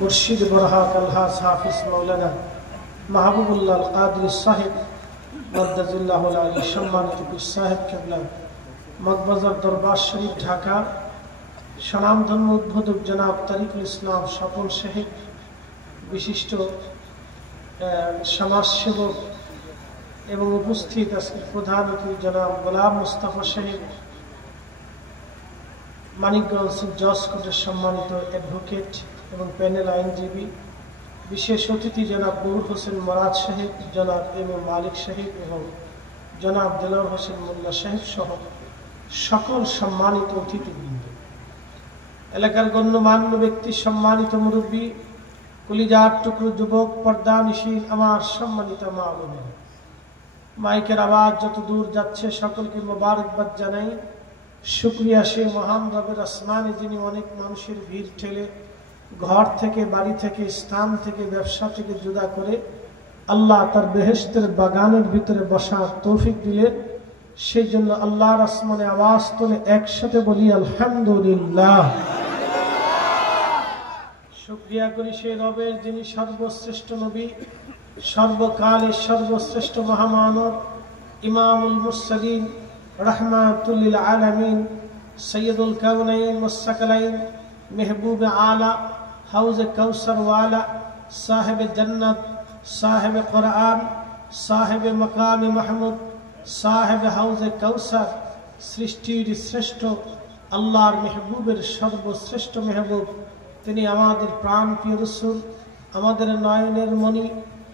মুর্শিদ বরহাত আলহাজ হাফিজ মৌলানা মাহবুবুল্লাহ আল কাদরি সাহেব মদ্দাজিল্লাহুল আলী সম্মানিত পীর সাহেব কেবলা মগবাজার দরবার শরীফ ঢাকা, স্বনামধন্য উদ্বোধক জনাব তারিকুল ইসলাম স্বপন সাহেব, বিশিষ্ট সমাজসেবক এবং উপস্থিত আজকের প্রধান অতিথি জনাব গোলাম মুস্তাফা সাহেব, মানিকগঞ্জ জজ কোর্টের সম্মানিত অ্যাডভোকেট এবং প্যানেল আইনজীবী, বিশেষ অতিথি জনাব নুর হোসেন মরাদ সাহেব, জনাব এম এ মালিক সাহেব এবং জনাব দেলোয়ার হোসেন মোল্লা সাহেব সহ সকল সম্মানিত অতিথিবৃন্দ, এলাকার গণ্যমান্য ব্যক্তি, সম্মানিত মুরব্বী, কলিজার টুকরো যুবক, পর্দানিশীল আমার সম্মানিত মা বোনেরা, মাইকের আওয়াজ যত দূর যাচ্ছে সকলকে মোবারকবাদ জানাই। শুকরিয়া সেই মহান রবের আসমানে যিনি অনেক মানুষের ভিড় ঠেলে ঘর থেকে, বাড়ি থেকে, স্থান থেকে, ব্যবসা থেকে জুদা করে আল্লাহ তার বেহেশতের বাগানের ভিতরে বসার তৌফিক দিলেন। সেই জন্য আল্লাহর আসমানে আওয়াজ তুলে একসাথে বলি আলহামদুলিল্লাহ। শুকরিয়া করি সেই রবের যিনি সর্বশ্রেষ্ঠ নবী, সর্বকালের সর্বশ্রেষ্ঠ মহামানব, ইমামুল মুরসালিন, রাহমাতুল লিল আলামিন, সৈয়দুল কাউনাইন ওয়াস সাকালাইন, মেহবুব আলা, হাউজে কাউসার ওয়ালা, সাহেবে জান্নাত, সাহেবে কোরআন, সাহেবে মাকামে মাহমুদ, সাহেবে হাউজে কাউসার, সৃষ্টির শ্রেষ্ঠ আল্লাহর মেহবুবের সর্বশ্রেষ্ঠ মেহবুব, তিনি আমাদের প্রাণ প্রিয় রাসূল, আমাদের নয়নের মণি,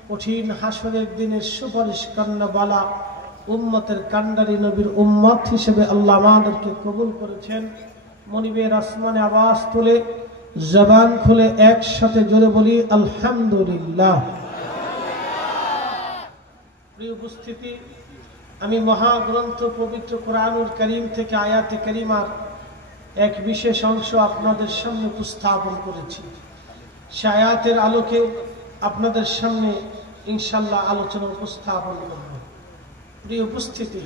কঠিন হাসরের দিনের সুপারিশ কর্ণবালা, উম্মতের কান্ডারি নবীর উম্মত হিসেবে আল্লাহ আমাদেরকে কবুল করেছেন। মনিবের আসমানে আওয়াজ তুলে জবান খুলে একসাথে জোরে বলি আলহামদুলিল্লাহ। প্রিয় উপস্থিতি, আমি মহাগ্রন্থ পবিত্র কোরআনুল কারীম থেকে আয়াতে কারিমার এক বিশেষ অংশ আপনাদের সামনে উপস্থাপন করেছি। সে আয়াতের আলোকে আপনাদের সামনে ইনশাআল্লাহ আলোচনা উপস্থাপন করব। প্রিয় উপস্থিতি,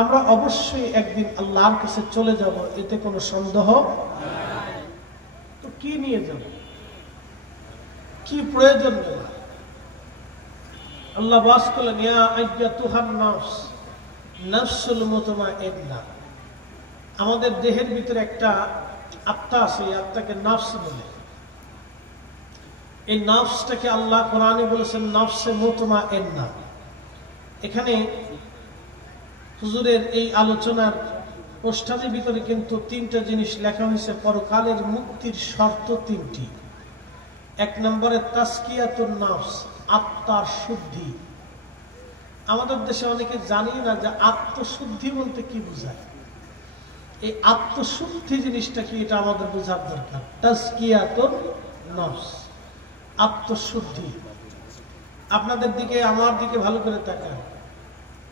আমরা অবশ্যই একদিন আল্লাহর কাছে চলে যাব, এতে কোনো সন্দেহ নাই। তো কি নিয়ে যাব, কি প্রয়োজন নেই? আল্লাহ বাস করলেন ইয়া আইয়াতুহান নাফস নাফসুল মুতমাইন্না। আমাদের দেহের ভিতরে একটা আত্মা আছে, এই আত্মাকে নাফস বলে। এই নাফসটাকে আল্লাহ কোরআনে বলেছেন নাফসে মুতমাইন্না। এখানে হুজুরের এই আলোচনার পোস্টারের ভিতরে কিন্তু তিনটা জিনিস লেখা হয়েছে, পরকালের মুক্তির শর্ত তিনটি। এক নম্বরে তাসকিয়াতুন নাফস, আত্মার শুদ্ধি। আমাদের দেশে অনেকে জানি না যে আত্মশুদ্ধি বলতে কি বোঝায়। এই আত্মশুদ্ধি জিনিসটা কি, এটা আমাদের বোঝার দরকার। তাসকিয়াতুন নাফস, আত্মশুদ্ধি। আপনাদের দিকে আমার দিকে ভালো করে তাকান।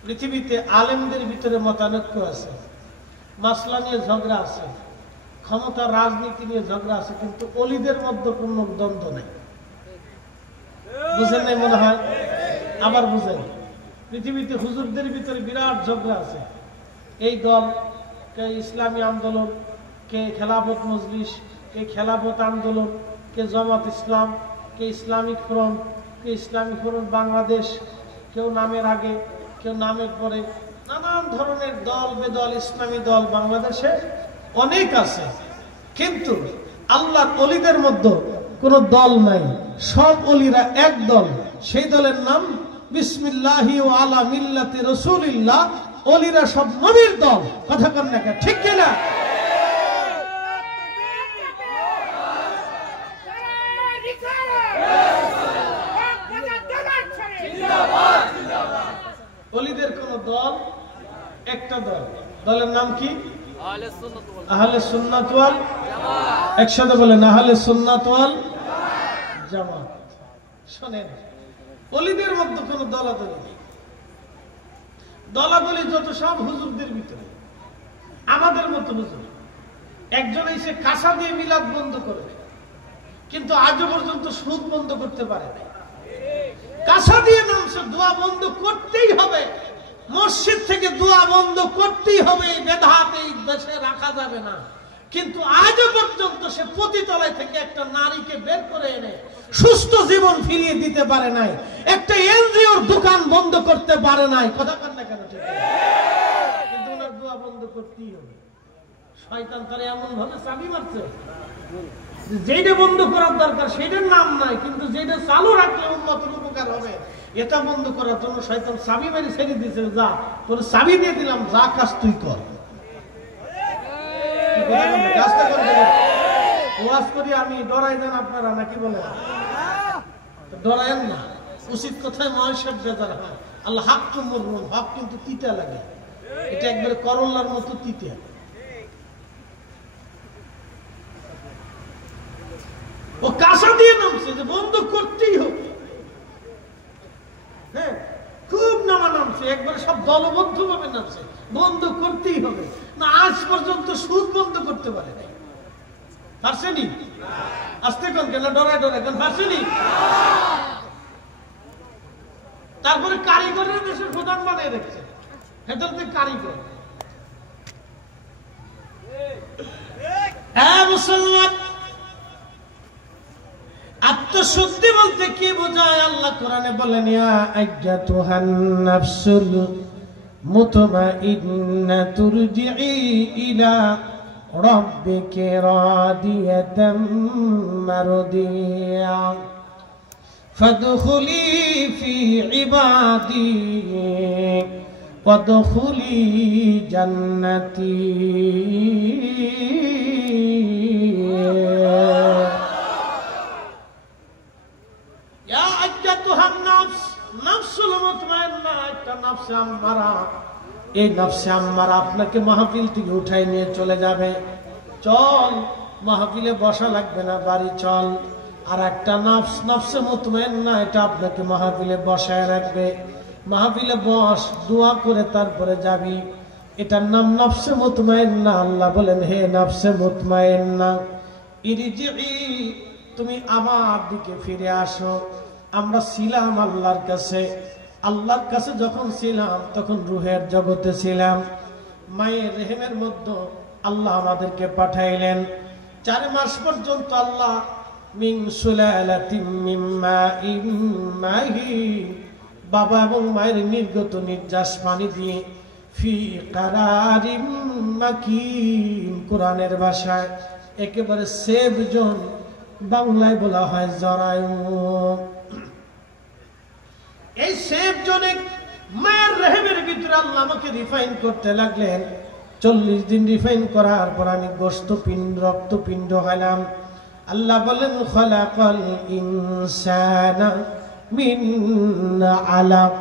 পৃথিবীতে আলেমদের ভিতরে মতানৈক্য আছে, মাসলা নিয়ে ঝগড়া আছে, ক্ষমতা রাজনীতি নিয়ে ঝগড়া আছে, কিন্তু অলিদের মধ্যে কোনো দ্বন্দ্ব নেই। বুঝেন নাই মনে হয়? আবার বুঝেন, পৃথিবীতে হুজুরদের ভিতরে বিরাট ঝগড়া আছে। এই দল, কে ইসলামী আন্দোলন, কে খেলাফত মজলিস, কে খেলাফত আন্দোলন, কে জামাত ইসলাম, কে ইসলামিক ফ্রন্ট, কে ইসলামিক ফ্রন্ট বাংলাদেশ, কেউ নামের আগে, কেউ নামের পরে, নানান ধরনের দল বেদল ইসলামী দল বাংলাদেশে অনেক আছে। কিন্তু আল্লাহর ওলিদের মধ্যে কোনো দল নাই, সব ওলিরা এক দল। সেই দলের নাম বিসমিল্লাহি ওয়া আলা মিল্লাতি রাসূলিল্লাহ। ওলিরা সব নবীর দল। কথা কন না, ঠিক কিনা? ওলিদের কোন দল, একটা দল। দলের নাম কি? আহলে সুন্নাত ওয়াল জামাত। একসাথে বলেন আহলে সুন্নাত ওয়াল জামাত। শুনেন, ওলিদের মধ্যে কোন দলাদলি নেই। দলাদলি যত সব হুজুরদের ভিতরে। আমাদের মতো হুজুর একজন এসে কাঁসা দিয়ে মিলাদ বন্ধ করবে, কিন্তু আজও পর্যন্ত সুদ বন্ধ করতে পারে না। কাঁসা দিয়ে নামছে, দোয়া বন্ধ করতেই হবে, মসজিদ থেকে দোয়া বন্ধ করতেই হবে। বেদাত এই দেশে রাখা যাবে না। কিন্তু আজও পর্যন্ত সে পতিতলায় থেকে একটা নারীকে বের করে এনে সুস্থ জীবন ফিরিয়ে দিতে পারে নাই, একটা এনজিওর দোকান বন্ধ করতে পারে নাই। কথা কান না কেন? ঠিক কিন্তু ওনার দোয়া বন্ধ করতেই হবে। শয়তান তারে এমন ভাবে চাবি মারছে, যেটা বন্ধ করার দরকার সেটার নাম নাই, কিন্তু যেটা চালু রাখলে উন্নতির উপকার হবে এটা বন্ধ করার জন্য শয়তান চাবি মেরে ছেড়ে দিয়েছে। যা তোর চাবি দিয়ে দিলাম, যা কাজ তুই কর। ওয়াজ করি আমি, ডরাই দেন আপনারা নাকি বলে? ডরায়েন না, উচিত কথায় মহাশয় বেজার হয়। আল্লাহ হাক তো মরুন, হক কিন্তু তিতা লাগে, এটা একবারে করল্লার মতো তিতা। ও কাঁসা দিয়ে নামছে যে বন্ধ করতেই হবে। হ্যাঁ, খুব নামা নামছে, একবারে সব দলবদ্ধ ভাবে নামছে, বন্ধ করতেই হবে। না আজ পর্যন্ত সুদ বন্ধ করতে পারে নাই। পারছেনি? আসতে কোন কেন ডরায় ডরায় কেন? পারছেনি? তারপরে কারিগরের দেশের প্রধান বানিয়ে রেখেছে, ভেতর থেকে কারিগর। হ্যাঁ মুসলমান, আত্মশুদ্ধি বলতে কি বোঝায়? আল্লাহ কোরআনে বলেন, ইয়া আইয়াতুহান নাফসুল মুতমাইন্না তুরজিই ইলা রাব্বিকি রাদিয়াতাম মারদিয়া ফাদখুলি ফি ইবাদি ওয়াদখুলি জান্নাতি। এই নফসে আম্মারা আপনাকে মাহফিল থেকে উঠাই নিয়ে চলে যাবে। চল, মাহফিলে বসা লাগবে না, বাড়ি চল। আর একটা নফস, নফসে মুতমাইন্না, এটা আপনাকে মাহফিলে বসায় রাখবে। মাহফিলে বস, দোয়া করে তারপরে যাবি। এটার নাম নফসে মুতমাইন্না। আল্লাহ বলেন, হে নফসে মুতমাইন্না, ইরজিই, তুমি আমার দিকে ফিরে আসো। আমরা ছিলাম আল্লাহর কাছে, আল্লাহর কাছে যখন ছিলাম তখন রুহের জগতে ছিলাম। মায়ের রেহেমের মধ্যে আল্লাহ আমাদেরকে পাঠাইলেন। 4 মাস পর্যন্ত আল্লাহ মিন সুলালাতিম মিন মাইন মাহিন, বাবা এবং মায়ের নির্গত নির্যাস পানি দিয়ে, ফি কারারিম মাকিন, কোরআনের ভাষায় একেবারে সেফ জোন, বাংলায় বলা হয় জরায়ু। এই সেফ জোনে মায়ের রেহেমের ভিতরে আল্লাহ আমাকে রিফাইন করতে লাগলেন। 40 দিন রিফাইন করার পর আমি গোশতপিণ্ড, রক্তপিণ্ড হলাম। আল্লাহ বলেন, খলাকাল ইনসানা মিন আলাক,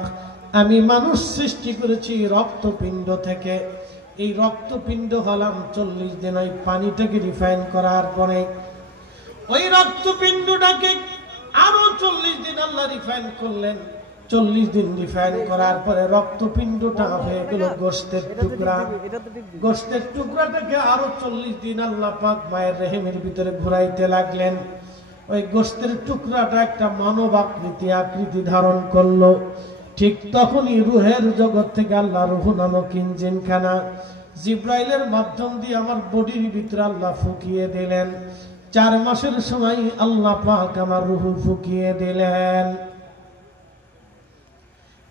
আমি মানুষ সৃষ্টি করেছি রক্তপিণ্ড থেকে। এই রক্তপিণ্ড হলাম 40 দিন। ওই পানিটাকে রিফাইন করার পরে ওই রক্তপিণ্ডটাকে আরো 40 দিন আল্লাহ রিফাইন করলেন। 40 দিন রিফাইন করার পরে রক্তপিণ্ডটা হয়ে গেল গোশতের টুকরা। গোশতের টুকরাটাকে আরো 40 দিন আল্লাহ পাক মায়ের রেহেমের ভিতরে ঘুরাইতে লাগলেন। ওই গোশতের টুকরাটা একটা মানব আকৃতি ধারণ করলো। ঠিক তখনই রুহের জগৎ থেকে আল্লাহ রুহ নামক ইঞ্জিনখানা জিব্রাইলের মাধ্যম দিয়ে আমার বডির ভিতরে আল্লাহ ফুকিয়ে দিলেন। 4 মাসের সময় আল্লাহ পাক আমার রুহ ফুকিয়ে দিলেন।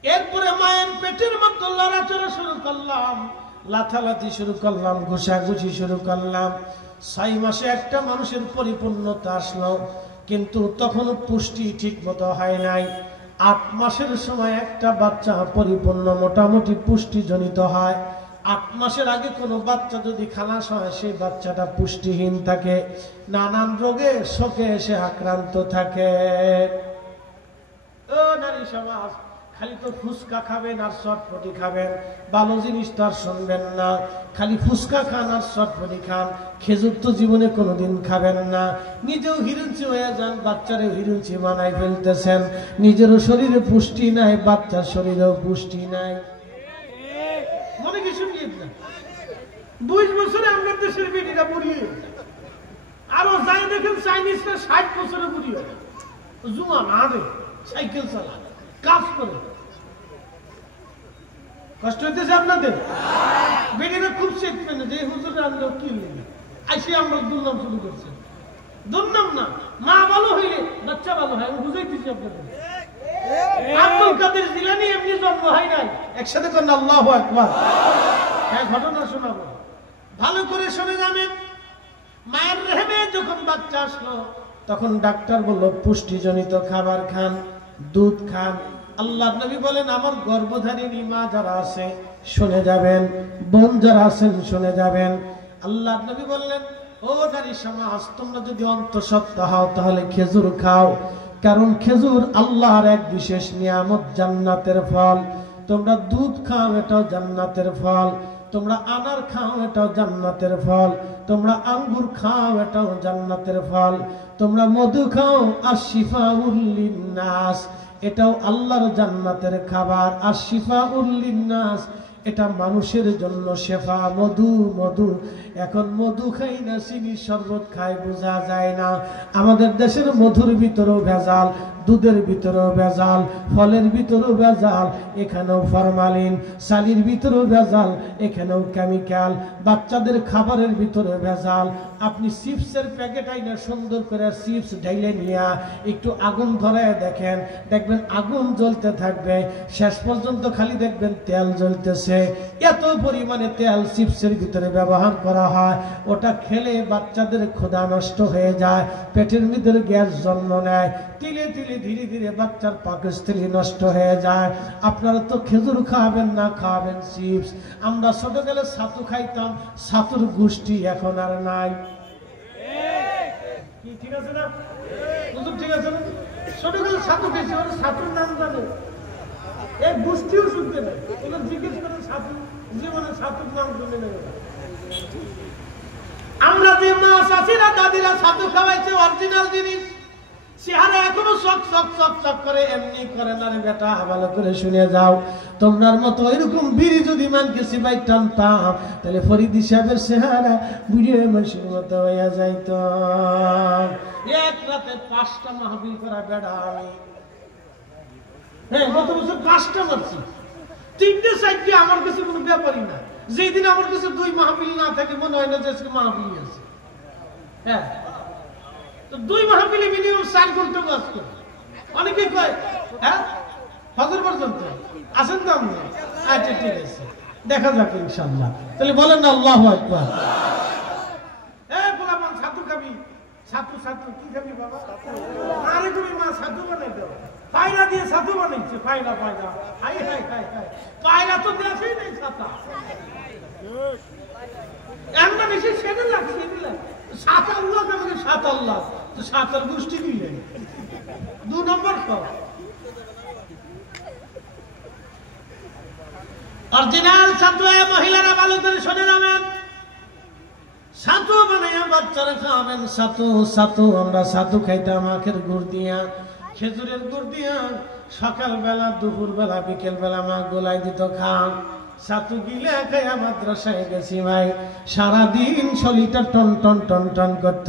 এরপরে মায়ের পেটের মধ্যে লড়াচড়া শুরু করলাম, লাথালাথি শুরু করলাম, ঘুষাঘুষি শুরু করলাম। 6 মাসে একটা মানুষের পরিপূর্ণতা আসলো, কিন্তু তখনও পুষ্টি ঠিক মতো হয় নাই। 8 মাসের সময় একটা বাচ্চা পরিপূর্ণ মোটামুটি পুষ্টিজনিত হয়। 8 মাসের আগে কোনো বাচ্চা যদি খালাস হয়, সেই বাচ্চাটা পুষ্টিহীন থাকে, নানান রোগে শোকে এসে আক্রান্ত থাকে। ও নারী সমাজ, খালি তো ফুচকা খাবেন আর চটপটি খাবেন, ভালো জিনিস তো আর শুনবেন না। খালি ফুচকা খান আর চটপটি খান, খেজুর তো জীবনে কোনোদিন খাবেন না। নিজেও হিরুঞ্চি হয়ে যান, বাচ্চারে হিরুঞ্চি বানাই ফেলতেছেন। নিজেরও শরীরে পুষ্টি নাই, বাচ্চার শরীরেও পুষ্টি নাই। মনে কি শুনিয়ে না? 20 বছরে আমাদের দেশের বেটিরা বুড়িয়ে, আরো যাই দেখেন চাইনিজরা 60 বছরে বুড়িয়ে, জুয়া না রে, সাইকেল চালা, কাজ করে। কষ্ট হইতেছে আপনাদের? বেটিরা খুব শিখবেন যে হুজুরে আমরা কি নেই, আইসে আমরা দুর্নাম শুরু করছে। দুর্নাম না, মা ভালো হইলে বাচ্চা ভালো। ভালো হয়, আমি বুঝাই দিচ্ছি আপনাদের। আব্দুল কাদের জিলানী এমনি জন্ম হয় নাই, একসাথে করেন আল্লাহু আকবার। হ্যাঁ, ঘটনা শোনাবো, ভালো করে শুনে যাবেন। মায়ের রেহেমে যখন বাচ্চা আসলো তখন ডাক্তার বলল পুষ্টিজনিত খাবার খান, দুধ খান। আল্লাহর নবী বলেন আমার গর্ভধারিণী মা যারা আছে শুনে যাবেন, বোন যারা আছেন শুনে যাবেন। আল্লাহর নবী বললেন ও নারী সমাজ, তোমরা যদি অন্তঃসত্ত্বা হও তাহলে খেজুর খাও, কারণ খেজুর আল্লাহর এক বিশেষ নিয়ামত, জান্নাতের ফল। তোমরা দুধ খাও, এটাও জান্নাতের ফল। তোমরা আনার খাও, এটাও জান্নাতের ফল। তোমরা আঙ্গুর খাও, এটাও জান্নাতের ফল। তোমরা মধু খাও, আশিফাউল লিন্নাস, এটাও আল্লাহর জান্নাতের খাবার। আশিফাউল লিন্নাস, এটা মানুষের জন্য শেফা। মধু মধু, এখন মধু খাই না, চিনি শরবত খাই, বোঝা যায় না। আমাদের দেশের মধুর ভিতরেও ভেজাল, দুধের ভিতরেও ভেজাল, ফলের ভিতরেও ভেজাল, এখানেও ফরমালিন। সালির ভিতরেও ভেজাল, এখানেও কেমিক্যাল। বাচ্চাদের খাবারের ভিতরে ভেজাল। আপনি চিপসের প্যাকেট আইনা সুন্দর করে চিপস ঢাইলে নিয়ে একটু আগুন ধরায় দেখেন, দেখবেন আগুন জ্বলতে থাকবে, শেষ পর্যন্ত খালি দেখবেন তেল জ্বলতেছে। এত পরিমাণে তেল চিপসের ভিতরে ব্যবহার করা হয়, ওটা খেলে বাচ্চাদের ক্ষুধা নষ্ট হয়ে যায়, পেটের ভিতরে গ্যাস জন্ম নেয়, তিলে তিলে ধীরে ধীরে বাচ্চার পাকস্থলী নষ্ট হয়ে যায়। আপনারা তো খেজুর খাওয়াবেন না, খাওয়াবেন চিপস। আমরা ছোট গেলে ছাতু খাইতাম, ছাতুর গোষ্ঠী এখন আর নাই। কি ঠিক আছে না? ঠিক আছে না? ছোট গেলে ছাতু খেয়েছি, ছাতুর নাম জানে, এই গোষ্ঠীও শুনতে নেই। এগুলো জিজ্ঞেস করেন ছাতু, জীবনে ছাতুর নাম শুনে নেবে। আমরা যে মা চাচিরা দাদিরা ছাতু খাওয়াইছে অরিজিনাল জিনিস, চেহারা এখনো চক চক চক চক করে, এমনি করে না রে বেটা। ভালো করে শুনে যাও, তোমার মতো এরকম বিড়ি যদি মানকে সিবাই টানতাম তাহলে ফরিদি সাহেবের চেহারা বুড়িয়ে মানুষের মতো হইয়া যাইত। এক রাতে 5টা মাহফিল করা বেড়া আমি। হ্যাঁ, গত বছর 5টা মারছি, 3টে 4টে আমার কাছে কোনো ব্যাপারই না। যেদিন আমার কাছে 2 মাহফিল না থাকে মনে হয় না যে আজকে মাহফিল আছে। হ্যাঁ, তো 2 মাহফিলে মিনিমাম 4 ঘন্টা কাজ করে। অনেকে কয় হ্যাঁ ফজর পর্যন্ত আসেন তো আপনি। আচ্ছা ঠিক আছে, দেখা যাক ইনশাআল্লাহ। তাহলে বলেন না আল্লাহু আকবার। এই পোলাপান ছাতু খাবি, ছাতু ছাতু কি খাবি বাবা? আরে তুমি মা ছাতু বানাই দাও। পায়রা দিয়ে ছাতু বানাইছে, পায়রা পায়রা, হাই হাই হাই হাই, পায়রা তো দেশেই নেই ছাতা। এমন বেশি সেটা লাগছে, সাত আল্লাহ আমাকে 7 আল্লাহ, তো 7 গোষ্ঠী দিলেন 2 নম্বর খাও। অরিজিনাল ছাতু মহিলারা ভালো করে শুনে যাবেন। ছাতু বানাইয়া বাচ্চারা খাওয়াবেন। ছাতু ছাতু আমরা ছাতু খাইতাম আখের গুড় দিয়া, খেজুরের গুড় দিয়া। সকালবেলা, দুপুরবেলা, বিকেলবেলা মা গোলাই দিত খান। ছাতু গিলে খাইয়া মাদ্রাসায় গেছি ভাই, সারাদিন শরীরটা টন টন টন টন করত।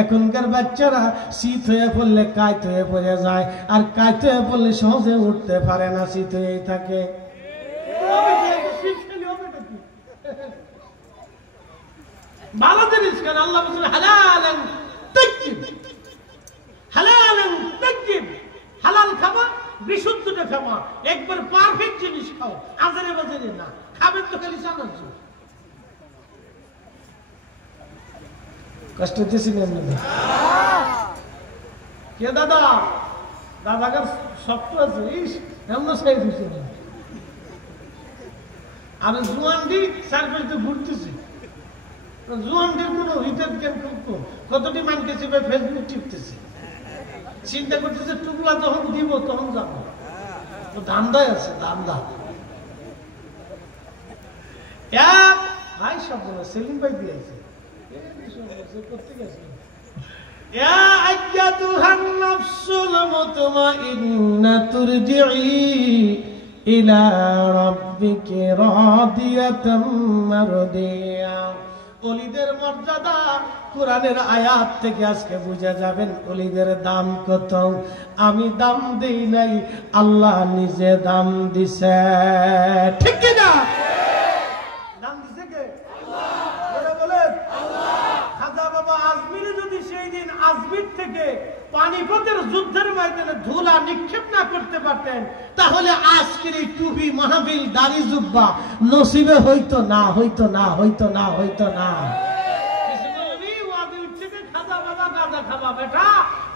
এখনকার বাচ্চারা শীত হয়ে পড়লে কাইত হয়ে পড়ে যায়, আর কাইত হয়ে পড়লে সহজে উঠতে পারে না, শীত হয়েই থাকে। ভালো জিনিস কেন? আল্লাহ বলেন হালালান তাইয়্যিব, হালালান তাইয়্যিব, হালাল খাবা, বিশুদ্ধটা খাবা, একবার পারফেক্ট জিনিস খাও, আজারে বাজারে না। খাবেন তো খালি চানাচু। কষ্ট দিয়েছি না কে দাদা? দাদাকে শক্ত আছে, ইস এমন সাইজ হয়েছে না। আর জুয়ানটি চারপাশে ঘুরতেছে, জুয়ানটির কোনো হিতের জ্ঞান খুব কম। কতটি মানকে চেপে ফেসবুক টিপতেছে, চিন্তা করতেছে টুকলা যখন দিব তখন যাবো। ধান্দায় আছে, ধান্দা। ভাই সব বলে সেলিম ভাই দিয়েছে করতে গেছে। يا أيتها النفس المطمئنة ارجعي إلى ربك راضية مرضية। ওলিদের মর্যাদা কোরআনের আয়াত থেকে আজকে বুঝে যাবেন ওলিদের দাম কত। আমি দাম দেই নাই, আল্লাহ নিজে দাম দিছে, ঠিক কি না? দাম দিছে কে? আল্লাহ। বলেন আল্লাহ। খাজা বাবা আজমিরে যদি সেই দিন আজমির থেকে পানিপথের যুদ্ধের ময়দানে ধুলা নিক্ষেপ না করতে পারতেন, তাহলে আজকের এই টুপি মাহফিল দাড়ি জুব্বা নসিবে হইতো না, হইতো না, হইতো না, হইতো না।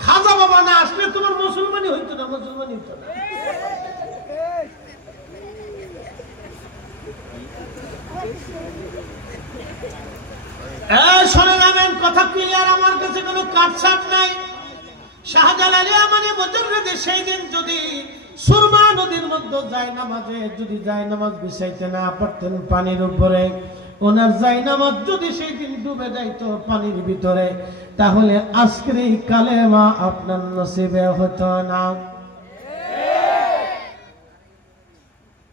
খাজা বাবা না আসলে তোমার মুসলমানই হইতো না, মুসলমানই হইতো না। শোনে যাবেন, কথা ক্লিয়ার, আমার কাছে কোনো কাটছাট নাই। শাহজালাল মানে মুজাররিদে সেই দিন যদি সুরমা নদীর মধ্যে জায়নামাজে যদি জায়নামাজ বিছাইতে না পারতেন পানির উপরে, ওনার জায়নামাজ যদি সেই দিন ডুবে যাইতো পানির ভিতরে, তাহলে আজকের এই কালেমা আপনার নসিবে হতো না।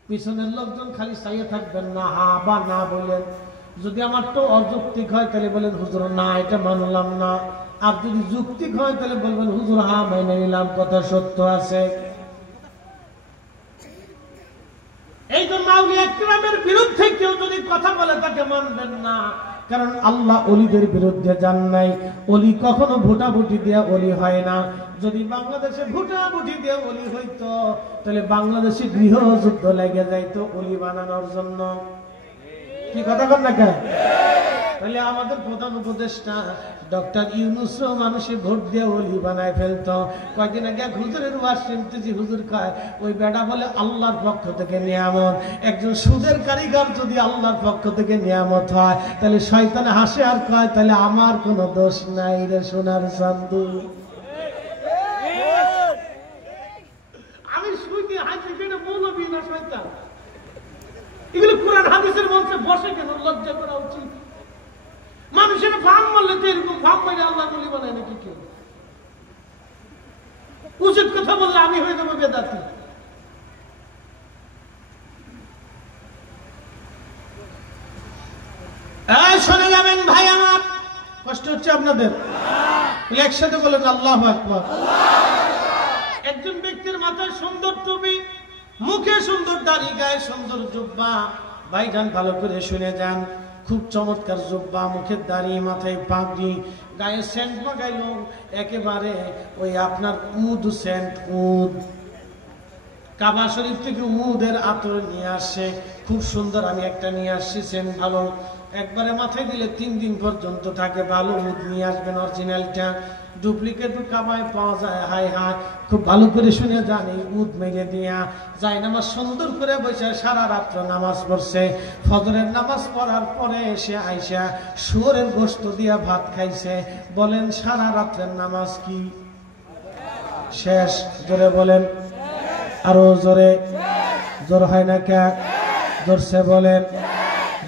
পিছনের লোকজন খালি চাইয়ে থাকবেন না, হা বা না বলেন। যদি আমার তো অযৌক্তিক হয় তাহলে বলেন হুজুর না, এটা মানলাম না। আর যদি যুক্তিক হয় তাহলে বলবেন হুজুর হ্যাঁ মেনে নিলাম, কথা সত্য আছে। এই জন্য আউলিয়া কিরামের বিরুদ্ধে কেউ যদি কথা বলে তাকে মানবেন না, কারণ আল্লাহ অলিদের বিরুদ্ধে যান নাই। অলি কখনো ভোটাভুটি দিয়ে অলি হয় না। যদি বাংলাদেশে ভোটাভুটি দিয়ে অলি হইতো তাহলে বাংলাদেশে গৃহযুদ্ধ লেগে যাইতো অলি বানানোর জন্য। কি কথা বল না কেন? তাহলে আমাদের প্রধান উপদেষ্টা ডক্টর ইউনূস মানুষের ভোট দিয়ে ওলি বানায় ফেলতো। কয়েকদিন আগে হুজুরের ওয়াজ শুনতেছি, হুজুর কয় ওই বেটা বলে আল্লাহর পক্ষ থেকে নিয়ামত। একজন সুদের কারিগর যদি আল্লাহর পক্ষ থেকে নিয়ামত হয় তাহলে শয়তান হাসে আর কয় তাহলে আমার কোনো দোষ নাই রে সোনার চান্দু। আমি শুনি হাসি কেন, মৌলবী না শয়তান? এগুলো কোরআন হাদিসের মধ্যে বসে কেন? লজ্জা করা উচিত। মানুষের ফার্ম মারলে তো এরকম ফার্ম মারে আল্লাহ বলি বানায় নাকি কেউ? উচিত কথা বললে আমি হয়ে যাবো বেদাতি। শুনে যাবেন ভাই আমার, কষ্ট হচ্ছে আপনাদের? একসাথে বলেন আল্লাহু আকবার। একজন ব্যক্তির মাথায় সুন্দর টুপি, মুখে সুন্দর দাড়ি, গায়ে সুন্দর জুব্বা। ভাইজান ভালো করে শুনে যান, খুব চমৎকার জুব্বা, মুখের দাড়ি, মাথায় পাগড়ি, গায়ে সেন্ট মাগাইল একেবারে ওই আপনার উদ সেন্ট, উদ কাবা শরীফ থেকে উদের আতর নিয়ে আসে, খুব সুন্দর। আমি একটা নিয়ে আসছি সেন্ট, ভালো, একবারে মাথায় দিলে 3 দিন পর্যন্ত থাকে। ভালো উদ নিয়ে আসবেন, অরিজিনালটা। ডুপ্লিকেট কাবায় পাওয়া যায়। হাই হাই, খুব ভালো করে শুনে যান। এই উদ মেরে দিয়া যায় নামাজ সুন্দর করে বসে সারা রাত্র নামাজ পড়ছে। ফজরের নামাজ পড়ার পরে এসে আইসা শুয়োরের গোশত দিয়া ভাত খাইছে। বলেন সারা রাত্রের নামাজ কি শেষ? জোরে বলেন, আরো জোরে। জোর হয় না কে? জোরসে বলেন,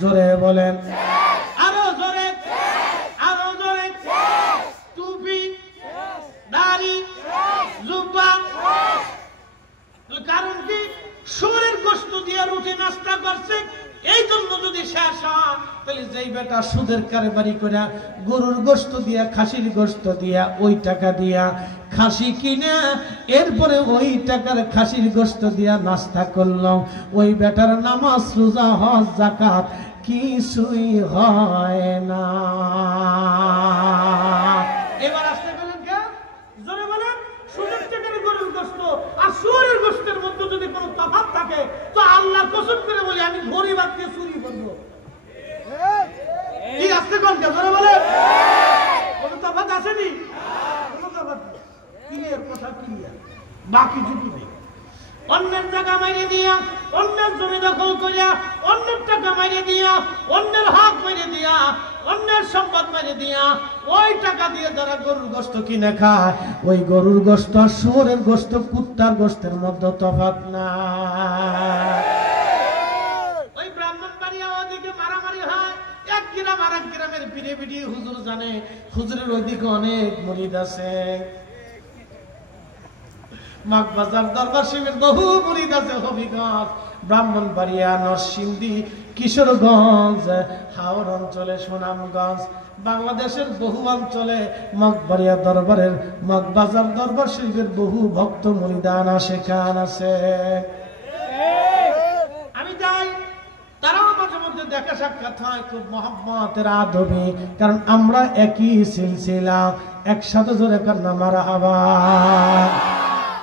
জোরে বলেন, আরো জোরে, আরো জোরে। টুপি, দাড়ি, জুব্বা। কারণ কি? শুয়োরের গোশত দিয়ে রুটি নাস্তা করছে। এই জন্য যদি শেষ হয় তাহলে যেই বেটা সুদের কারবারি করে গরুর গোশত দিয়া, খাসির গোশত দিয়া, ওই টাকা দিয়া খাসি কিনে এরপরে ওই টাকার খাসির গোশত দিয়া নাস্তা করলাম, ওই বেটার নামাজ, রোজা, হজ, যাকাত কিছুই হয় না। এবার আসতে বলেন কে? জোরে বলেন। সুদের টাকার গরুর গোশত আর শুয়োরের গোশতের মধ্যে যদি কোনো তফাৎ থাকে তো আল্লাহ কসম করে বলি আমি গরিব আজকে চুরি করবো। কি আসতে কোন কে? জোরে বলেন। কোনো তফাৎ আসেনি? কোনো তফাৎ ক্লিয়ার, কথা ক্লিয়ার, বাকি যুক্তি নেই। অন্যের টাকা মাইরে দিয়া, অন্যের জমি দখল করিয়া, অন্যের টাকা মাইরে দিয়া, অন্যের হক মাইরে দিয়া, অন্যের সম্পদ মাইরে দিয়া, ওই টাকা দিয়ে যারা গরুর গোশত কিনে খায়, ওই গরুর গোশত আর শুয়োরের গোশত, কুত্তার গোশতের মধ্যে তফাৎ না। ওই ব্রাহ্মণবাড়িয়া ওদিকে মারামারি হয়, এক গ্রাম আর এক গ্রামের পিড়ে পিড়ি হুজুর জানে, হুজুরের ওইদিকে অনেক মুরিদ আছে। মগবাজার দরবার শরীফের বহু মুরিদ আছে। হবিগঞ্জ, ব্রাহ্মণবাড়িয়া, নরসিংদী, কিশোরগঞ্জ, হাওড় অঞ্চলে, সুনামগঞ্জ, বাংলাদেশের বহু অঞ্চলে মগবাড়িয়া দরবারের, মগবাজার দরবার শরীফের বহু ভক্ত মুরিদান আশেকান আছে। আমি যাই, তারাও মাঝে মধ্যে দেখা দেখা সাক্ষাৎ হয় খুব মহব্বতের আদবে, কারণ আমরা একই সিলসিলা। একসাথে জোরে কান্না মারহাবা।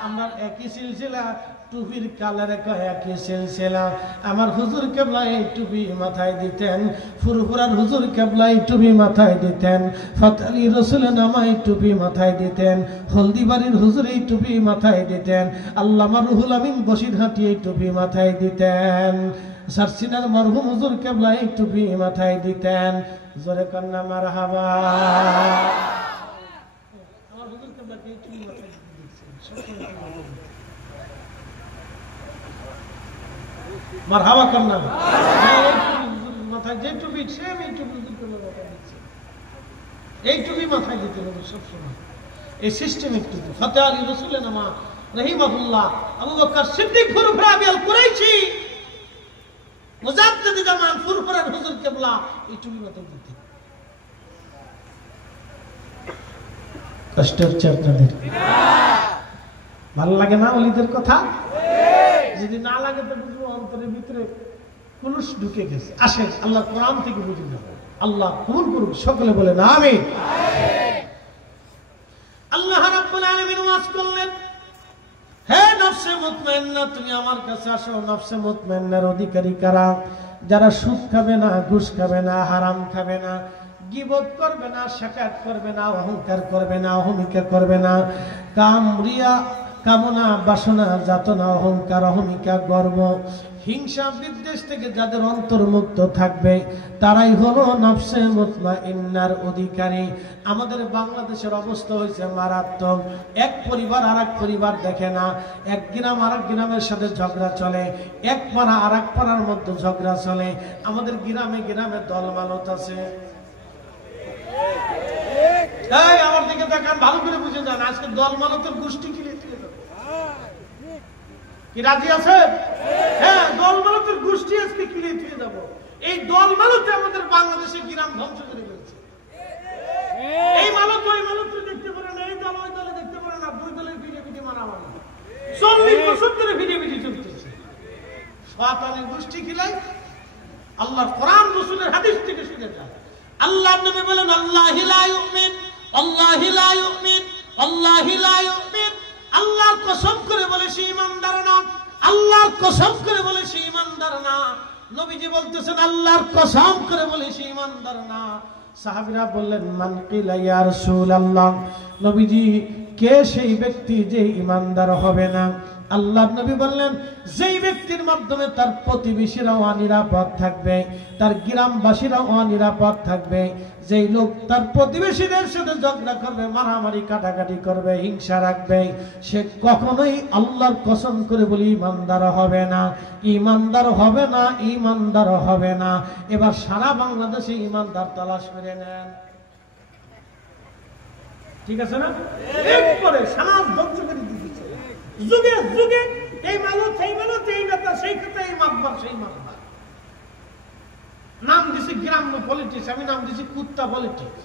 আমরা একই সিলসিলা, টুপির কালার একই সিলসিলা। আমার হুজুর কেবলা এই টুপি মাথায় দিতেন, ফুরফুরার হুজুর কেবলা এই টুপি মাথায় দিতেন, ফতালি রসুল নামাই টুপি মাথায় দিতেন, হলদিবাড়ির হুজুর এই টুপি মাথায় দিতেন, আল্লামা রুহুল আমিন বসিরহাটি এই টুপি মাথায় দিতেন, সারসিনার মরহুম হুজুর কেবলা এই টুপি মাথায় দিতেন। জোরে কান্না মারহাবা। আমার হুজুর কেবলা এই টুপি মাথায় দিতেন। মারহাবা কান্না। মাথায় যে টুপি সেম এই টুপি মাথায় দিচ্ছে, এই টুপি মাথায় দিতে হবে সবসময়। এই সিস্টেমিক টুপি। ফতেহ আলী রসুলের নামা রহিমাহুল্লাহ, আবু বকর সিদ্দিক ফুরফুরা আল কুরাইশি, মুজাদ্দিদ জামান ফুরফুরার হুজুর কেবলা এই টুপি মাথায় দিতেন। কষ্ট হচ্ছে আপনাদের? ভালো লাগে না ওলিদের কথা? যদি না লাগে তো বুঝবো অন্তরের ভিতরে কুলুস ঢুকে গেছে। আসে আল্লাহ কোরআন থেকে বুঝে যাবো। আল্লাহ কবুল করুক, সকলে বলে না আমিন। আল্লাহ রাব্বুল আলামিন ওয়াজ করলেন, হে নফসে মুতমাইন্না, তুমি আমার কাছে আসো। নফসে মুতমাইন্নার অধিকারী কারা? যারা সুদ খাবে না, ঘুষ খাবে না, হারাম খাবে না, গীবত করবে না, শাকাত করবে না, অহংকার করবে না, অহমিকা করবে না, কাম রিয়া কামনা বাসনা যাতনা অহংকার অহমিকা গর্ব হিংসা বিদ্বেষ থেকে যাদের অন্তর্মুক্ত থাকবে, তারাই হলো নফসে মুতমাইন্নার অধিকারী। আমাদের বাংলাদেশের অবস্থা হয়েছে মারাত্মক। এক পরিবার আর এক পরিবার দেখে না, এক গ্রাম আর এক গ্রামের সাথে ঝগড়া চলে, এক পাড়া আর এক পাড়ার মধ্যে ঝগড়া চলে। আমাদের গ্রামে গ্রামে দলমালত আছে। এই আমার দিকে দেখেন, ভালো করে বুঝে যান, আজকে দলমালতের গোষ্ঠী কি কি রাজি আছে? হ্যাঁ, দলমালতের গোষ্ঠী আজকে কিনে দিয়ে যাব। এই দলমালতে আমাদের বাংলাদেশে গ্রাম ধ্বংস করে ফেলছে। এই মালত ওই মালত দেখতে পারে না, এই দল ওই দলে দেখতে পারে না, দুই দলের ভিড়ে মারামারি 40 বছর ধরে ভিড়ে চলতেছে। শয়তানের গোষ্ঠী খিলাই আল্লাহর কোরআন রাসূলের হাদিস থেকে শুনে যায়। আল্লাহর নবী বলেন, আল্লাহি লা ইউমিন, আল্লাহি লা ইউমিন, আল্লাহি লা ইউমিন। আল্লাহর কসম করে বলে সে ঈমানদার না, আল্লাহর কসম করে বলে সে ঈমানদার না। নবীজি বলতেছেন আল্লাহর কসম করে বলে সে ঈমানদার না। সাহাবীরা বললেন, মান কিলা ইয়া রাসূলুল্লাহ, নবীজি কে সেই ব্যক্তি যে ঈমানদার হবে না? আল্লাহর নবী বললেন, যেই ব্যক্তির মাধ্যমে তার প্রতিবেশীরাও অনিরাপদ থাকবে, তার গ্রামবাসীরাও অনিরাপদ থাকবে। যেই লোক তার প্রতিবেশীদের সাথে ঝগড়া করবে, মারামারি কাটাকাটি করবে, হিংসা রাখবে, সে কখনোই আল্লাহর কসম করে বলি ঈমানদার হবে না, ঈমানদার হবে না, ঈমানদার হবে না। এবার সারা বাংলাদেশে ঈমানদার তালাশ করে নেন, ঠিক আছে না? এরপরে সমাজ ধ্বংস করে দিয়েছে যুগে যুগে। এই মালত সেই মালত, এই নেতা সেই কথা, এই মাতবার সেই মাতবার। নাম দিছি গ্রাম্য পলিটিক্স, আমি নাম দিছি কুত্তা পলিটিক্স।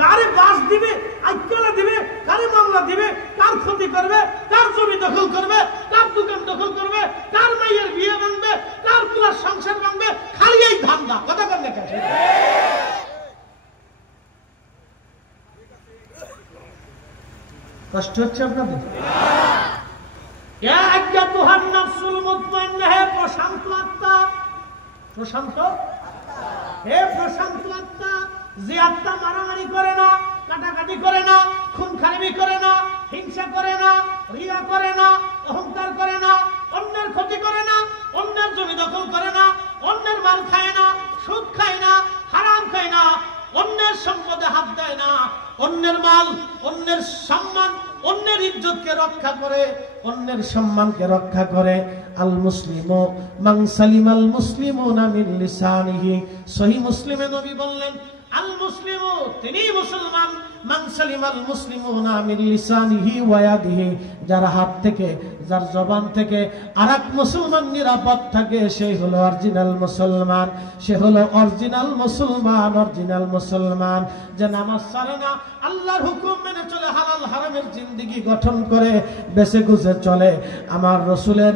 কারে বাস দিবে, আইকলা দিবে, কারে মামলা দিবে, কার ক্ষতি করবে, কার জমি দখল করবে, কার দোকান দখল করবে, কার মাইয়ের বিয়ে ভাঙবে, কার পুরার সংসার ভাঙবে, খালি এই ধান্দা। কথা বল দেখা কষ্ট হচ্ছে আপনাদের? প্রশান্ত আত্মা, প্রশান্ত হে প্রশান্ত আত্মা, যে আত্মা মারামারি করে না, কাটাকাটি করে না, খুন খারাপি করে না, হিংসা করে না, রিয়া করে না, অহংকার করে না, অন্যের ক্ষতি করে না, অন্যের জমি দখল করে না, অন্যের মাল খায় না, সুদ খায় না, হারাম খায় না, অন্যের সম্পদে হাত দেয় না, অন্যের মাল, অন্যের সম্মান, অন্যের ইজ্জতকে রক্ষা করে, অন্যের সম্মানকে রক্ষা করে। আল মুসলিমু মান সালিমাল মুসলিমুনা মিন লিসানিহি। সহিহ মুসলিমে নবী বললেন, আল মুসলিমু তিনি মুসলমান, মান সালিমাল মুসলিমুনা মিন লিসানিহি ওয়া ইয়াদিহি, যার হাত থেকে, যার জবান থেকে আরেক মুসলমান নিরাপদ থাকে, সেই হলো অরিজিনাল মুসলমান, সে হলো অরিজিনাল মুসলমান, অরিজিনাল মুসলমান। যে নামাজ ছাড়ে না, আল্লাহর হুকুম মেনে চলে, হালাল হারামের জিন্দেগি গঠন করে, বেঁচে গুছে চলে, আমার রাসূলের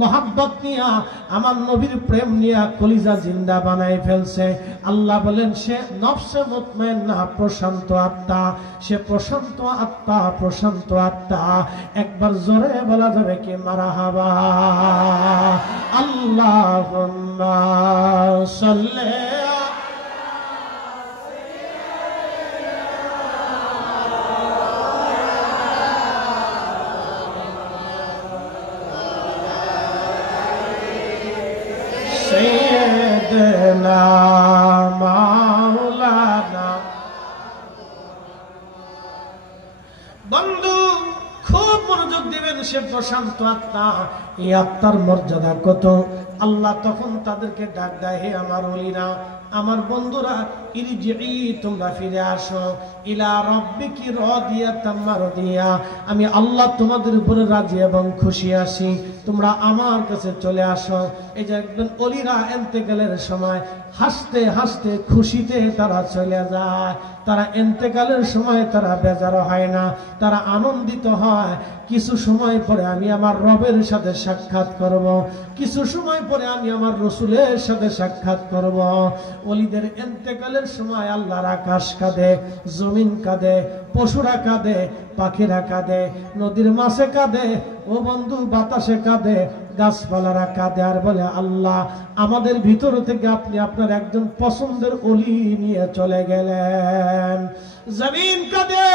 মোহাব্বত নিয়া আমার নবীর প্রেম নিয়া কলিজা জিন্দা বানায় ফেলছে। আল্লাহ বলেন সে নফসে মুতমাইন্না, প্রশান্ত আত্মা, সে প্রশান্ত আত্মা, প্রশান্ত আত্মা। একবার জোরে বলা যাবে কি মারহাবা। আল্লাহুম্মা সাল্লি সাইয়্যিদানা মাওলানা। বন্ধু খুব মনোযোগ দিবেন, সে প্রশান্ত আত্মা। এই আত্মার মর্যাদা কত! আল্লাহ তখন তাদেরকে ডাক দেয়, হে আমার ওলিরা, আমার বন্ধুরা, ইরজিই, তোমরা ফিরে আসো, ইলা রাব্বিকি রাদিয়াতাম মারদিয়া, আমি আল্লাহ তোমাদের উপরে রাজি এবং খুশি আছি, তোমরা আমার কাছে চলে আসো। এই যে একজন ওলিরা ইন্তেকালের সময় হাসতে হাসতে খুশিতে তারা চলে যায়। তারা ইন্তেকালের সময় তারা বেজার হয় না, তারা আনন্দিত হয়। কিছু সময় পরে আমি আমার রবের সাথে সাক্ষাৎ করব, কিছু সময় পরে আমি আমার রসুলের সাথে সাক্ষাৎ করব। ওলিদের ইন্তেকালের সময় আল্লাহর আকাশ কাঁদে, জমিন কাঁদে, পশুরা কাঁদে, পাখিরা কাঁদে, নদীর মাছে কাঁদে, ও বন্ধু বাতাসে কাঁদে, গাছপালারা কাঁদে আর বলে, আল্লাহ আমাদের ভিতর থেকে আপনি আপনার একজন পছন্দের ওলি নিয়ে চলে গেলেন। জমিন কাঁদে,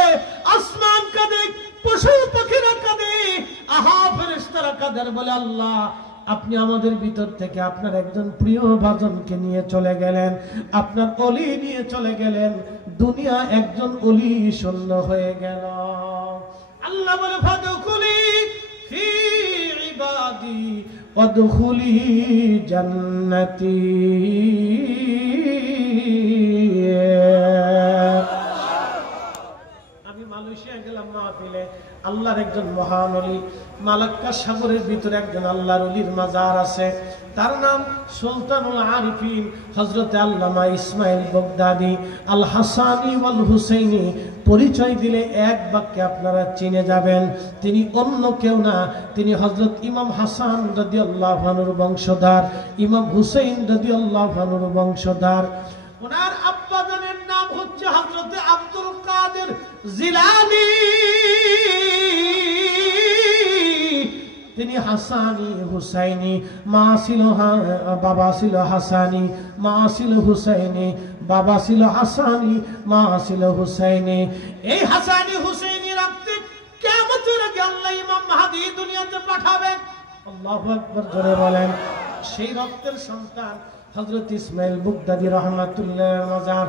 আসমান কাঁদে, পশু পাখিরা কাঁদে, আহা ফেরেশতারা কাঁদে আর বলে, আল্লাহ আপনি আমাদের ভিতর থেকে আপনার একজন প্রিয় ভাজনকে নিয়ে চলে গেলেন, আপনার ওলি নিয়ে চলে গেলেন। দুনিয়া একজন ওলি শূন্য হয়ে গেল। আল্লাহ বলে, ফাদখুলি ফি ইবাদি ওয়াদখুলি জান্নাতি। আমি মালয়েশিয়া গেলাম মাহফিলে, আল্লাহর একজন মহান ওলি, মালাক্কা সাগরের ভিতরে একজন আল্লাহর ওলির মাজার আছে, তার নাম সুলতানুল আরিফিন হযরতে আল্লামা ইসমাইল বগদাদি আল হাসানি ওয়াল হুসাইনি। পরিচয় দিলে এক বাক্যে আপনারা চিনে যাবেন, তিনি অন্য কেউ না, তিনি হযরত ইমাম হাসান রাদিয়াল্লাহু আনহুর বংশধর, ইমাম হুসাইন রাদিয়াল্লাহু আনহুর বংশধর। ওনার আব্বা জানের নাম হচ্ছে হযরতে আব্দুল কাদের জিলানী। তিনি হাসানি হুসাইনি, মা ছিল বাবা ছিল হাসানি, মা ছিল হুসাইনি, বাবা ছিল হাসানি, মা ছিল হুসাইনি। এই হাসানি হুসাইনি রক্তে কিয়ামতের আগে আল্লাহ ইমাম মাহদী দুনিয়াতে পাঠাবেন। আল্লাহু আকবার জোরে বলেন। সেই রক্তের সন্তান হযরত ইসমাইল বগদাদি রহমাতুল্লাহ মাজার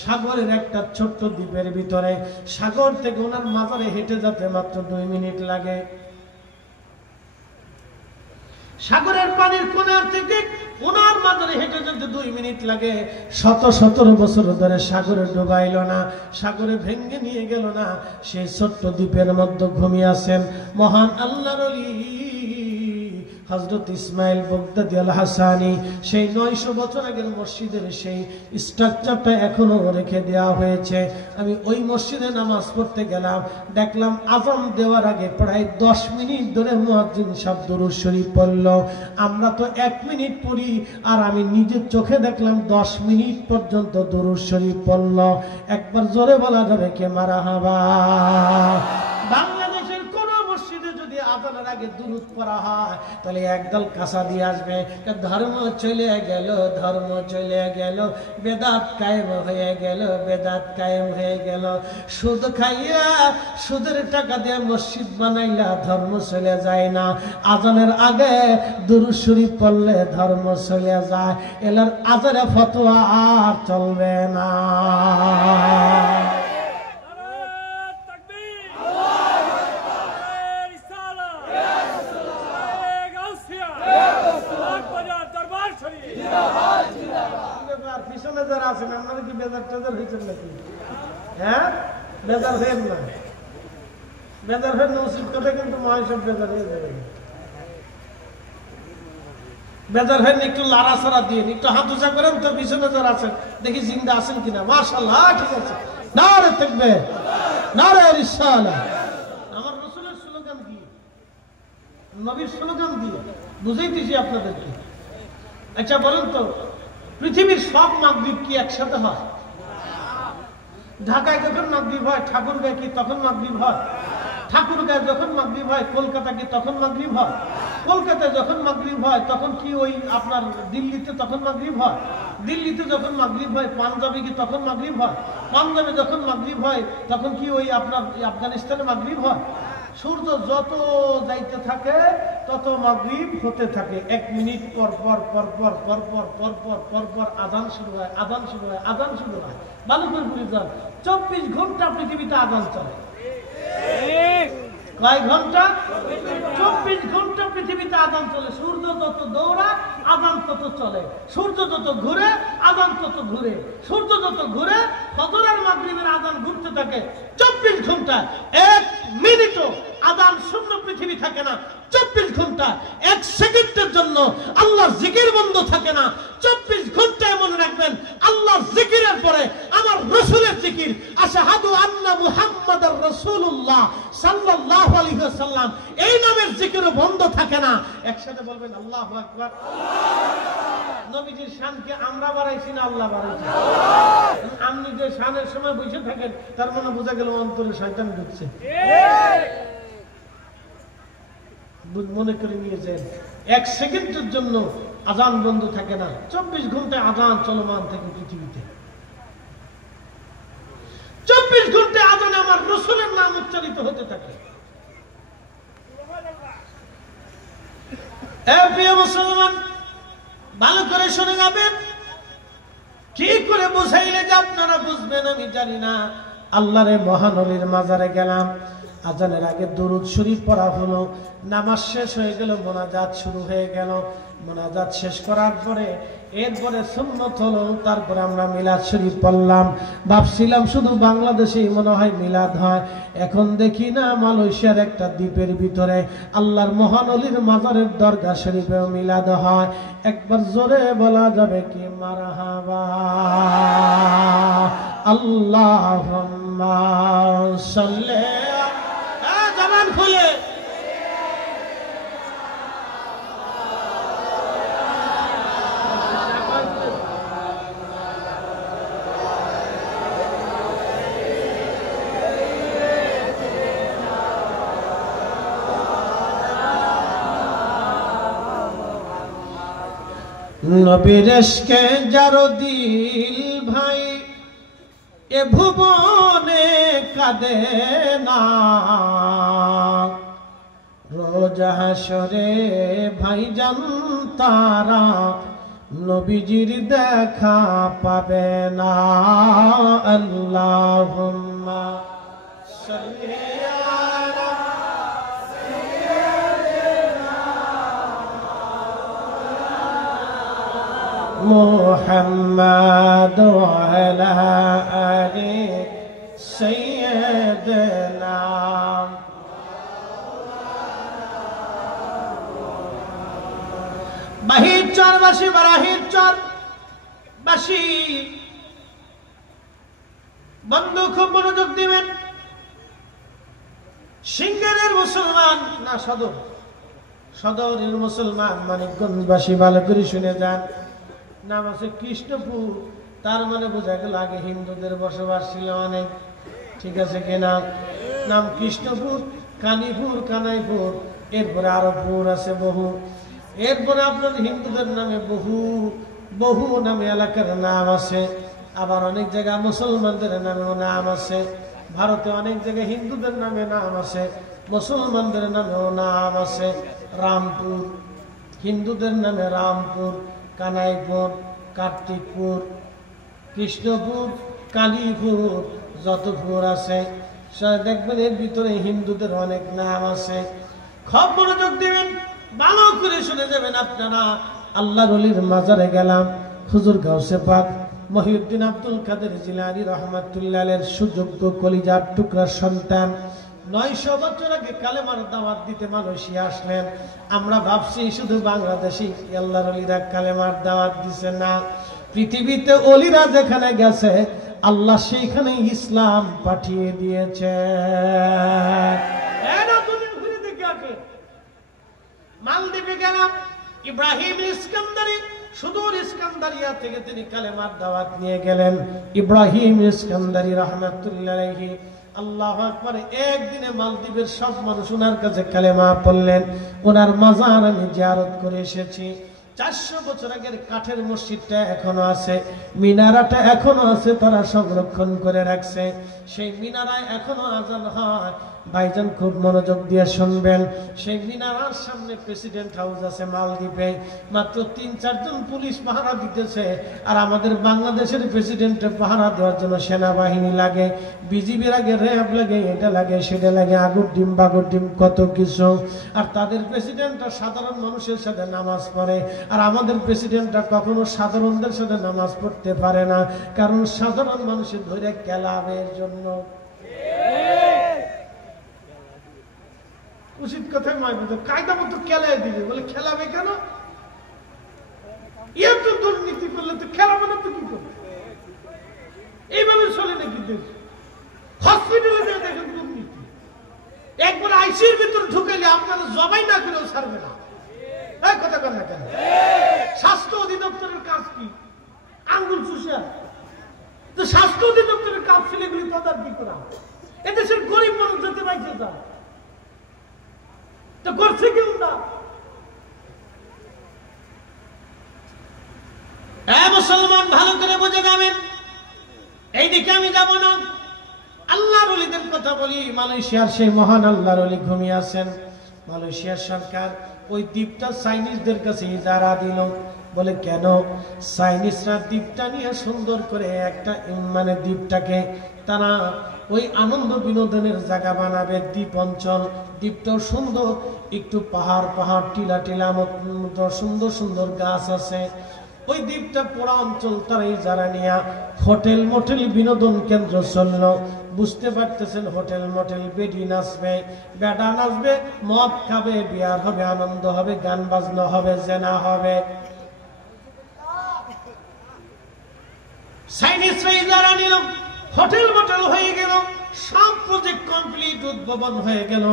সাগরের একটা ছোট্ট দ্বীপের ভিতরে। সাগর থেকে ওনার মাজারে হেঁটে যেতে মাত্র 2 মিনিট লাগে। সাগরের পানির কোণার থেকে ওনার মাজারে হেঁটে যেতে 2 মিনিট লাগে। 17 বছর ধরে সাগরে ডুবাইল না, সাগরে ভেঙে নিয়ে গেল না। সেই ছোট্ট দ্বীপের মধ্যে ঘুমিয়ে আছেন মহান আল্লাহর ওলি হযরত ইসমাইল বগদাদি আল হাসানি। সেই 900 বছর আগের মসজিদের সেই স্ট্রাকচারটা এখনো রেখে দেওয়া হয়েছে। আমি ওই মসজিদে নামাজ পড়তে গেলাম, দেখলাম আযান দেওয়ার আগে প্রায় 10 মিনিট ধরে মুয়াজ্জিন সাহেব দুরূদ শরীফ পড়ল। আমরা তো 1 মিনিট পড়ি, আর আমি নিজের চোখে দেখলাম 10 মিনিট পর্যন্ত দুরূদ শরীফ পড়ল। একবার জোরে বলা যাবে কে মারহাবা। বাংলাদেশের কোন মসজিদে যদি আযানের আগে দুরূদ পড়া হয় তাহলে একদল কাঁসা দিয়ে আসবে, ধর্ম চলে গেল, ধর্ম চলে গেল, বেদাত কায়েম হয়ে গেল, বেদাত কায়েম হয়ে গেল। সুদ খাইয়া সুদের টাকা দিয়ে মসজিদ বানাইলা, ধর্ম চলে যায় না। আযানের আগে দুরূদ শরীফ পড়লে ধর্ম চলে যায়। এলার আযানে ফতোয়া আর চলবে না। পিছনে যারা আছেন আপনারা কি বেজার টেজার হয়েছেন নাকি? হ্যাঁ, বেজার হয়েন না, বেজার হয়ে উচিত কথা, কিন্তু মহাসব বেজার হয়ে যাবে। বেজার হয়ে একটু লাড়াছাড়া দিয়ে একটু হাত উঁচা করেন তো, পিছনে যারা আছেন দেখি জিন্দা আছেন কিনা। মাশাআল্লাহ, ঠিক আছে। নারে তাকবীর, নারে রিসালাহ। আমার রাসূলের স্লোগান দিয়ে, নবীর স্লোগান দিয়ে বুঝাইতেছি আপনাদেরকে। আচ্ছা বলেন তো, পৃথিবীর সব মাগরিব কি একসাথে হয়? ঢাকায় যখন মাগরিব হয় ঠাকুরগাঁয় কি তখন মাগরিব হয়? ঠাকুরগাঁয় যখন মাগরিব হয় কলকাতা কি তখন মাগরিব হয়? কলকাতায় যখন মাগরিব হয় তখন কি ওই আপনার দিল্লিতে তখন মাগরিব হয়? দিল্লিতে যখন মাগরিব হয় পাঞ্জাবে কি তখন মাগরিব হয়? পাঞ্জাবে যখন মাগরিব হয় তখন কি ওই আপনার আফগানিস্তানে মাগরিব হয়? সূর্য যত যাইতে থাকে তত মাগরিব হতে থাকে। 1 মিনিট পর পর পর পর পর পর পর পর পর পর আযান শুরু হয়, আযান শুরু হয়, আযান শুরু হয়। ভালো করে বুঝুন, 24 ঘন্টা পৃথিবীতে আযান চলে। কয় ঘন্টা? 24 ঘন্টা পৃথিবীতে আযান চলে। সূর্য যত দৌড়ায় আযান তত চলে, সূর্য যত ঘুরে আযান তত ঘুরে, সূর্য যত ঘুরে ফজর আর মাগরিবের আযান ঘুরতে থাকে। 24 ঘন্টা 1 মিনিটও আযান শূন্য পৃথিবী থাকে না। 24 ঘন্টা 1 সেকেন্ডের জন্য আল্লাহর জিকির বন্ধ থাকে না। 24 ঘন্টায় মনে রাখবেন আল্লাহর জিকিরের পরে আমার রাসূলের জিকির, আশহাদু আন্না মুহাম্মাদার রাসূলুল্লাহ সাল্লাল্লাহু আলাইহি ওয়াসাল্লাম, এই নামের জিকিরও বন্ধ থাকে না। একসাথে বলবেন আল্লাহু আকবার। নবীজির শানকে আমরা বাড়াইছি না আল্লাহ বাড়াইছে? আপনি যে শানের সময় বসে থাকেন তার মানে বোঝা গেল অন্তরে শয়তান ঢুকছে। মনে করে নিয়েছেন 1 সেকেন্ডের জন্য আযান বন্ধ থাকে না। 24 ঘন্টায় আযান চলমান থাকে পৃথিবীতে। 24 ঘন্টায় আযানে আমার রাসূলের নাম উচ্চারিত হতে থাকে। প্রিয় মুসলমান, ভালো করে শুনে যাবেন। কি করে বুঝাইলে যে আপনারা বুঝবেন আমি জানি না। আল্লাহর মহানবীর মাজারে গেলাম, আজানের আগে দরুদ শরীফ পড়া হলো, নামাজ শেষ হয়ে গেল, মোনাজাত শুরু হয়ে গেল। মোনাজাত শেষ করার পরে এরপরে সুন্নত হলো, তারপরে আমরা মিলাদ শরীফ পড়লাম। ভাবছিলাম শুধু বাংলাদেশেই মনে হয় মিলাদ হয়, এখন দেখি না মালয়েশিয়ার একটা দ্বীপের ভিতরে আল্লাহর মহানবীর মাজারের দরগা শরীফেও মিলাদ হয়। একবার জোরে বলা যাবে কি মারহাবা, আল্লাহুম্মা সাল্লি জবান খুলে নবীর ইশকে যার দিল ভাই এ ভুবনে কাঁদে না, রোজ হাসরে ভাইজান তারা নবীজির দেখা পাবে না। আল্লাহুম্মা সাল্লি আলা মুহাম্মাদ ওয়া আলা আলি সাইয়্যিদিনা। বাহির চরবাসী বারাহির চরবাসী বন্ধু খুব মনোযোগ দিবেন। সিঙ্গারের মুসলমান না সদরের মুসলমান মানিকগঞ্জবাসী ভালো করে শুনে যান। নাম আছে কৃষ্ণপুর, তার মানে বোঝা গেল আগে হিন্দুদের বসবাস ছিল অনেক, ঠিক আছে কিনা? নাম কৃষ্ণপুর, কানীপুর, কানাইপুর, এরপরে আরো পুর আছে বহু। এরপরে আপনার হিন্দুদের নামে বহু নামে এলাকার নাম আছে। আবার অনেক জায়গায় মুসলমানদের নামেও নাম আছে। ভারতে অনেক জায়গায় হিন্দুদের নামে নাম আছে, মুসলমানদের নামেও নাম আছে। রামপুর, হিন্দুদের নামে রামপুর, কানাইপুর, কার্তিকপুর, কৃষ্ণপুর, কালীপুর, যতপুর আছে দেখবেন এর ভিতরে হিন্দুদের অনেক নাম আছে। খুব মনোযোগ দিবেন, ভালো করে শুনে যাবেন আপনারা। আল্লাহর ওলির মাজারে গেলাম, হুজুর গাউসে পাক মহিউদ্দিন আব্দুল কাদের জিলানী রাহমাতুল্লাহ আলাইহির সুযোগ্য কলিজার টুকরা সন্তান 900 বছর আগে কালেমার দাওয়াত দিতে মালয়েশিয়া আসলেন। আমরা ভাবছি শুধু বাংলাদেশি আল্লাহর ওলিরা কালেমার দাওয়াত দিছে, না, পৃথিবীতে ওলিরা যেখানে গেছে আল্লাহ সেইখানে ইসলাম পাঠিয়ে দিয়েছে। মালদ্বীপে গেলাম, ইব্রাহিম ইস্কান্দারি সুদূর ইস্কান্দারিয়া থেকে তিনি কালেমার দাওয়াত নিয়ে গেলেন। ইব্রাহিম ইস্কান্দারি রাহমাতুল্লাহি আলাইহি আল্লাহু আকবার, একদিনে মালদ্বীপের সব মানুষ ওনার কাছে কালেমা পড়লেন। ওনার মাজার আমি জিয়ারত করে এসেছি। 400 বছর আগের কাঠের মসজিদটা এখনো আছে, মিনারাটা এখনো আছে, তারা সংরক্ষণ করে রাখছে। সেই মিনারায় এখনো আজান হয়। ভাইজান খুব মনোযোগ দিয়ে শুনবেন। সেই মিনারার সামনে প্রেসিডেন্ট হাউস আছে মালদ্বীপে। মাত্র 3-4 জন পুলিশ পাহারা দিতেছে। আর আমাদের বাংলাদেশের প্রেসিডেন্টের পাহারা দেওয়ার জন্য সেনাবাহিনী লাগে, বিজিবি লাগে, র্যাব লাগে, এটা লাগে, সেটা লাগে, আগুর ডিম বাগুর ডিম কত কিছু। আর তাদের প্রেসিডেন্টরা সাধারণ মানুষের সাথে নামাজ পড়ে, আর আমাদের প্রেসিডেন্টরা কখনো সাধারণদের সাথে নামাজ পড়তে পারে না, কারণ সাধারণ মানুষের ধরে কেলাবের জন্য। উচিত কথাই নয়, কায়দা মতো খেলাই দিবে, বলে খেলাবে কেন? এত দুর্নীতি করলে তো খেলাবে না তো কি করবে? এইভাবে চলে নাকি দেশ? হসপিটালে দেখেন দুর্নীতি, একবার আইসির ভিতর ঢুকাইলে আপনারা জবাই না করেও ছাড়বে না। কথা কর না কেন? স্বাস্থ্য অধিদপ্তরের কাজ কি? আঙ্গুল চুষা। স্বাস্থ্য অধিদপ্তরের কাজ ছিল এগুলি তদারকি করা। এদেশের গরিব মানুষ যেতে পারছে না, তো করছে কেউ না। মুসলমান ভালো করে বুঝে যাবেন, এইদিকে আমি যাব না। আল্লাহর ওলিদের কথা বলি। মালয়েশিয়ার সেই মহান আল্লাহর ওলি ঘুমিয়ে আছেন। মালয়েশিয়ার সরকার ওই দ্বীপটা চাইনিজদের কাছে ইজারা দিল। বলে কেন? চাইনিজরা দ্বীপটা নিয়ে সুন্দর করে একটা মানে দ্বীপটাকে তারা ওই আনন্দ বিনোদনের জায়গা বানাবে, দ্বীপ অঞ্চল। দ্বীপটাও সুন্দর, একটু পাহাড় পাহাড়, টিলা টিলা মতো সুন্দর সুন্দর গাছ আছে। ওই দ্বীপটা পুরা অঞ্চল তারা ইজারা নিয়ে হোটেল মোটেল বিনোদন কেন্দ্র চলল। বুঝতে পারতেছেন, হোটেল মোটেল, বেডি নাচবে, বেডা নাচবে, মদ খাবে, বিয়ার হবে, আনন্দ হবে, গান বাজনা হবে, জেনা হবে। চাইনিজরা ইজারা নিল, হোটেল মোটেল হয়ে গেল, সব প্রজেক্ট কমপ্লিট, উদ্ভাবন হয়ে গেল,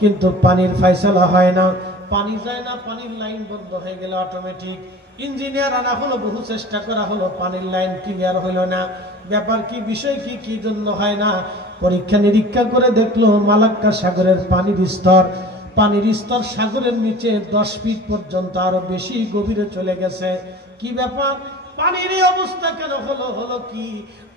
কিন্তু পানির ফয়সালা হয় না, পানি যায় না, পানির লাইন বন্ধ হয়ে গেল অটোমেটিক। ইঞ্জিনিয়ার আনা হলো, বহু চেষ্টা করা হলো, পানির লাইন ক্লিয়ার হইল না। ব্যাপার কি, বিষয় কি, কি জন্য হয় না? পরীক্ষা নিরীক্ষা করে দেখলো মালাক্কা সাগরের পানির স্তর সাগরের নিচে 10 ফিট পর্যন্ত, আরো বেশি গভীরে চলে গেছে। কি ব্যাপার? পানির এই অবস্থা কেন হলো? হলো কি,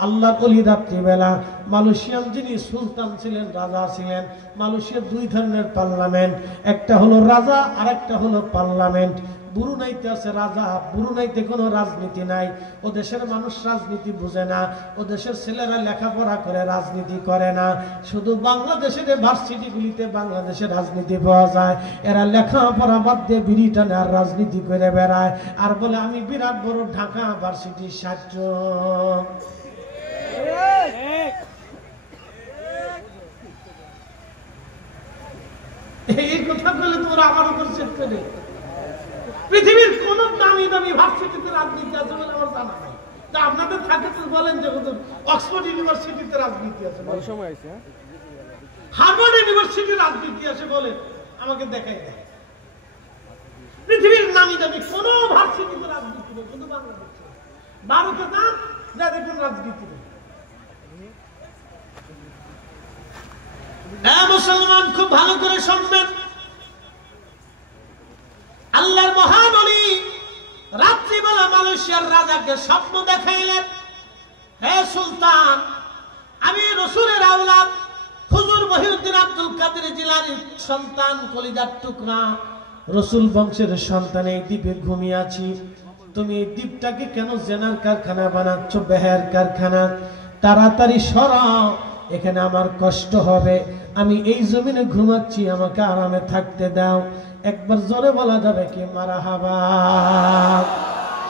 আল্লাহ ওলি রাত্রিবেলা মালয়েশিয়ান যিনি সুলতান ছিলেন, রাজা ছিলেন। মালয়েশিয়ার 2 ধরনের পার্লামেন্ট, একটা হলো রাজা আর একটা হলো পার্লামেন্ট। ব্রুনাইতে আছে রাজা, ব্রুনাইতে কোনো রাজনীতি নাই। ও দেশের মানুষ রাজনীতি বুঝে না, ও দেশের ছেলেরা লেখাপড়া করে রাজনীতি করে না। শুধু বাংলাদেশের ভার্সিটিগুলিতে বাংলাদেশের রাজনীতি পাওয়া যায়। এরা লেখাপড়া বাদ দিয়ে বিড়ি টানে আর রাজনীতি করে বেড়ায়, আর বলে আমি বিরাট বড় ঢাকা ভার্সিটির ছাত্র। এই কথা বলে তোমরা আমার উপর চেক করে। পৃথিবীর কোন দামি দামি ভার্সিটিতে রাজনীতি আছে বলে আমার জানা নাই। তা আপনাদের থাকে তো বলেন যে অক্সফোর্ড ইউনিভার্সিটিতে রাজনীতি আছে, হার্ভার্ড ইউনিভার্সিটির রাজনীতি আছে বলেন, আমাকে দেখাই দেয়। পৃথিবীর নামি দামি কোন ভার্সিটিতে রাজনীতি নেই, শুধু বাংলাদেশে। ভারতে যান, যা দেখুন রাজনীতি নেই। মুসলমান খুব ভালো করে শুনবেন। আল্লাহর মহান ওলি রাত্রিবেলা মালয়েশিয়ার রাজাকে স্বপ্ন দেখাইলেন, হে সুলতান, আমি রসুলের আওলাদ হুজুর মহিউদ্দিন আব্দুল কাদের জিলানীর সন্তান, কলিজার টুকরা, রসুল বংশের সন্তান, এই দ্বীপে ঘুমিয়ে আছি। তুমি এই দ্বীপটাকে কেন জেনার কারখানা বানাচ্ছ, বেহার কারখানা? তাড়াতাড়ি সরাও, এখানে আমার কষ্ট হবে। আমি এই জমিনে ঘুমাচ্ছি, আমাকে আরামে থাকতে দাও। একবার জোরে বলা যাবে কি মারহাবা?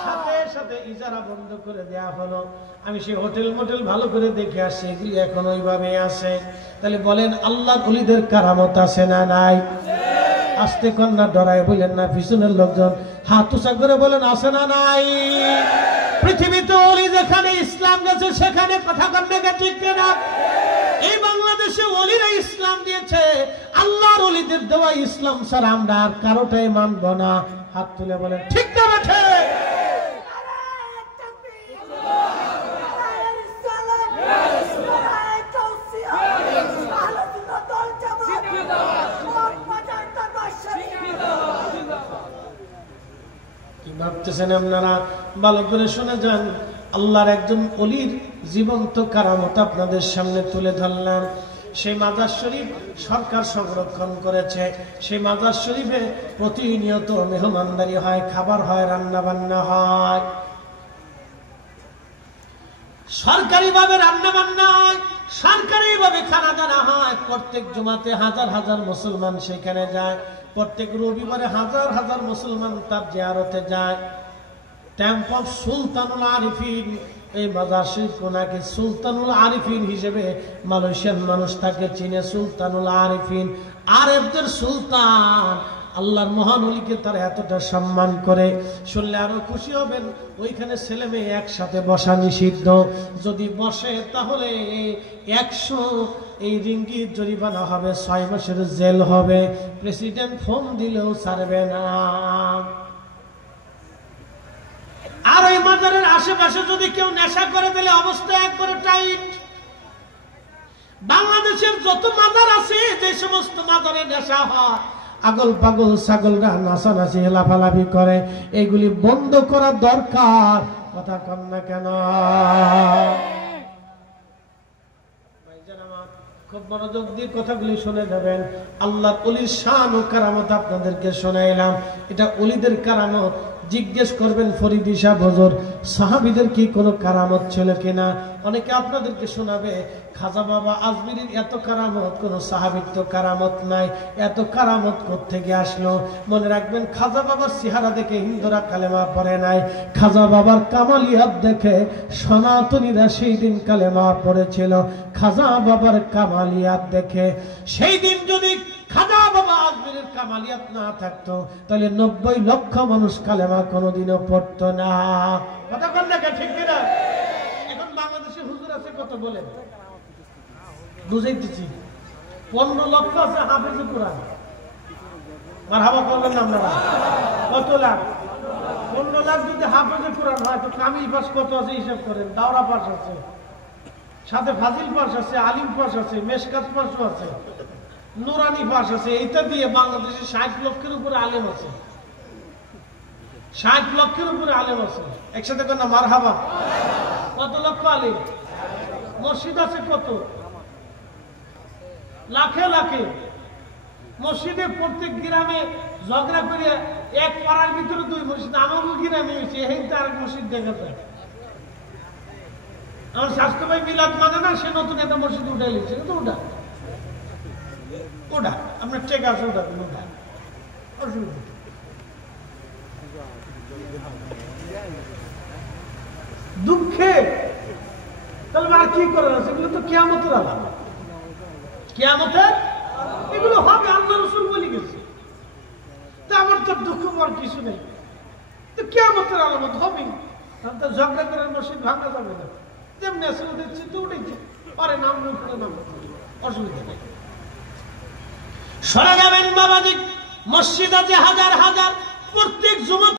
সাথে সাথে ইজারা বন্ধ করে দেয়া হলো। আমি সেই হোটেল মোটেল ভালো করে দেখে আসছি, এগুলি এখন ওইভাবে আছে। তাহলে বলেন আল্লাহর ওলিদের কারামত আছে না নাই? আস্তে কন্যা ডরায় বললেন না, পিছনের লোকজন হাত উঁচা করে বলেন আছে না নাই? পৃথিবীতে ওলি যেখানে ইসলাম গেছে সেখানে কথা কন্যাকে ঠিক না। এই বাংলাদেশে ওলিরা ইসলাম দিয়েছে, আল্লাহর ওলিদের দেওয়া ইসলাম ছাড়া আমরা আর কারোটাই মানব না। হাত তুলে বলেন ঠিক না বেঠে? কি ভাবতেছেন আপনারা? ভালো করে শুনে যান। আল্লাহর একজন ওলির জীবন্ত কারামত আপনাদের সামনে তুলে ধরলাম। সেই মাজার শরীফ সরকার সংরক্ষণ করেছে। সেই মাজার শরীফে প্রতিনিয়ত মেহমানদারি হয়, খাবার হয়, রান্না বান্না হয়, সরকারিভাবে রান্না বান্না হয়, সরকারিভাবে খানা দানা হয়। প্রত্যেক জুমাতে হাজার হাজার মুসলমান সেখানে যায়, প্রত্যেক রবিবারে হাজার হাজার মুসলমান তার জিয়ারতে যায়। ট্যাম্প অফ সুলতানুল আরিফিন, এই মাজার শরীফ কোনাকে সুলতানুল আরিফিন হিসেবে মালয়েশিয়ান মানুষ তাকে চিনে। সুলতানুল আরিফিন, আরবদের সুলতান। আল্লাহর মহান ওলিকে তারা এতটা সম্মান করে, শুনলে আরো খুশি হবেন। ওইখানে ছেলে মেয়ে একসাথে বসা নিষিদ্ধ। যদি বসে তাহলে 100 এই রিঙ্গিত জরিমানা হবে, 6 মাসের জেল হবে। প্রেসিডেন্ট ফোন দিলেও ছাড়বে না। আর ওই মাজারের আশেপাশে যদি কেউ নেশা করে তাহলে অবস্থা একবারে টাইট। বাংলাদেশের যত মাজার আছে, যে সমস্ত মাজারে নেশা হয়, আগল পাগল ছাগলরা নাচানাচি হেলাফালাফি করে, এগুলি বন্ধ করা দরকার। কথা কন না কেন? খুব মনোযোগ দিয়ে কথাগুলি শুনে যাবেন। আল্লাহর ওলির শান ও কারামত আপনাদেরকে শোনাইলাম। এটা ওলিদের কারামত। জিজ্ঞেস করবেন ফরিদ সাহেব হুজুর, সাহাবীদের কি কোনো কারামত ছিল কিনা? অনেকে আপনাদেরকে শোনাবে খাজা বাবা আজমিরের এত কারামত, কোনো সাহাবীর তো কারামত নাই। এত কারামত কোত্থেকে আসলো? মনে রাখবেন, খাজা বাবার চেহারা দেখে হিন্দুরা কালেমা পড়ে নাই, খাজা বাবার কামালিয়াত দেখে সনাতনীরা সেই দিন কালেমা পড়েছিল। খাজা বাবার কামালিয়াত দেখে সেই দিন যদি খাজা বাবা আজমিরের কামালিয়াত না থাকতো, তাহলে 90 লক্ষ মানুষ কালেমা কোনোদিনও পড়তো না। কথা বল না, ঠিক কিনা? এখন বাংলাদেশে হুজুর আছে কত বলেন? বুঝাইতেছি, 15 লক্ষ আছে হাফেজ কোরআন। মারহাবা করবেন না আপনারা? কত লাখ? 15 লাখ যদি হাফেজ কোরআন হয়, তো কামিল পাস কত আছে হিসাব করেন। দাওরা পাস আছে, সাথে ফাজিল পাস আছে, আলিম পাস আছে, মেশকাত পাসও আছে, নুরানি পাস আছে। এইটা দিয়ে বাংলাদেশে 60 লক্ষের উপরে আলেম আছে। 60 লক্ষের উপরে আলেম আছে। একসাথে কেন মারহাবা? কত লক্ষ আলেম? মসজিদ আছে কত? লাখে লাখে। মসজিদে প্রত্যেক গ্রামে ঝগড়া করে এক পাড়ার ভিতরে 2 মসজিদ। আমারও গ্রামে হয়েছে, এই তো আরেক মসজিদ দেখা যায়। আমার স্বাস্থ্য ভাই মিলাদ মানে না, সে নতুন একটা মসজিদ উঠে লিখছে। কিন্তু ওটা ওটা আপনার চেক আছে, ওটা ওটা অসুবিধা। দুঃখে তাহলে আর কি করার আছে? এগুলো তো কিয়ামতের আলামত। কিয়ামতের এগুলো হবে, আল্লাহ রাসূল বলে গেছে। তা আমার তো দুঃখ আর কিছু নেই, তো কিয়ামতের আলামত হবে। তো ঝগড়া করার মসজিদ ভাঙা যাবে না। যেমনি আছে ওদের চিন্তা উঠেছে, পরে নাম করে নাম, অসুবিধা নেই। সরে যাবেন বাবাজি, মসজিদ আছে হাজার হাজার, প্রত্যেক জুমা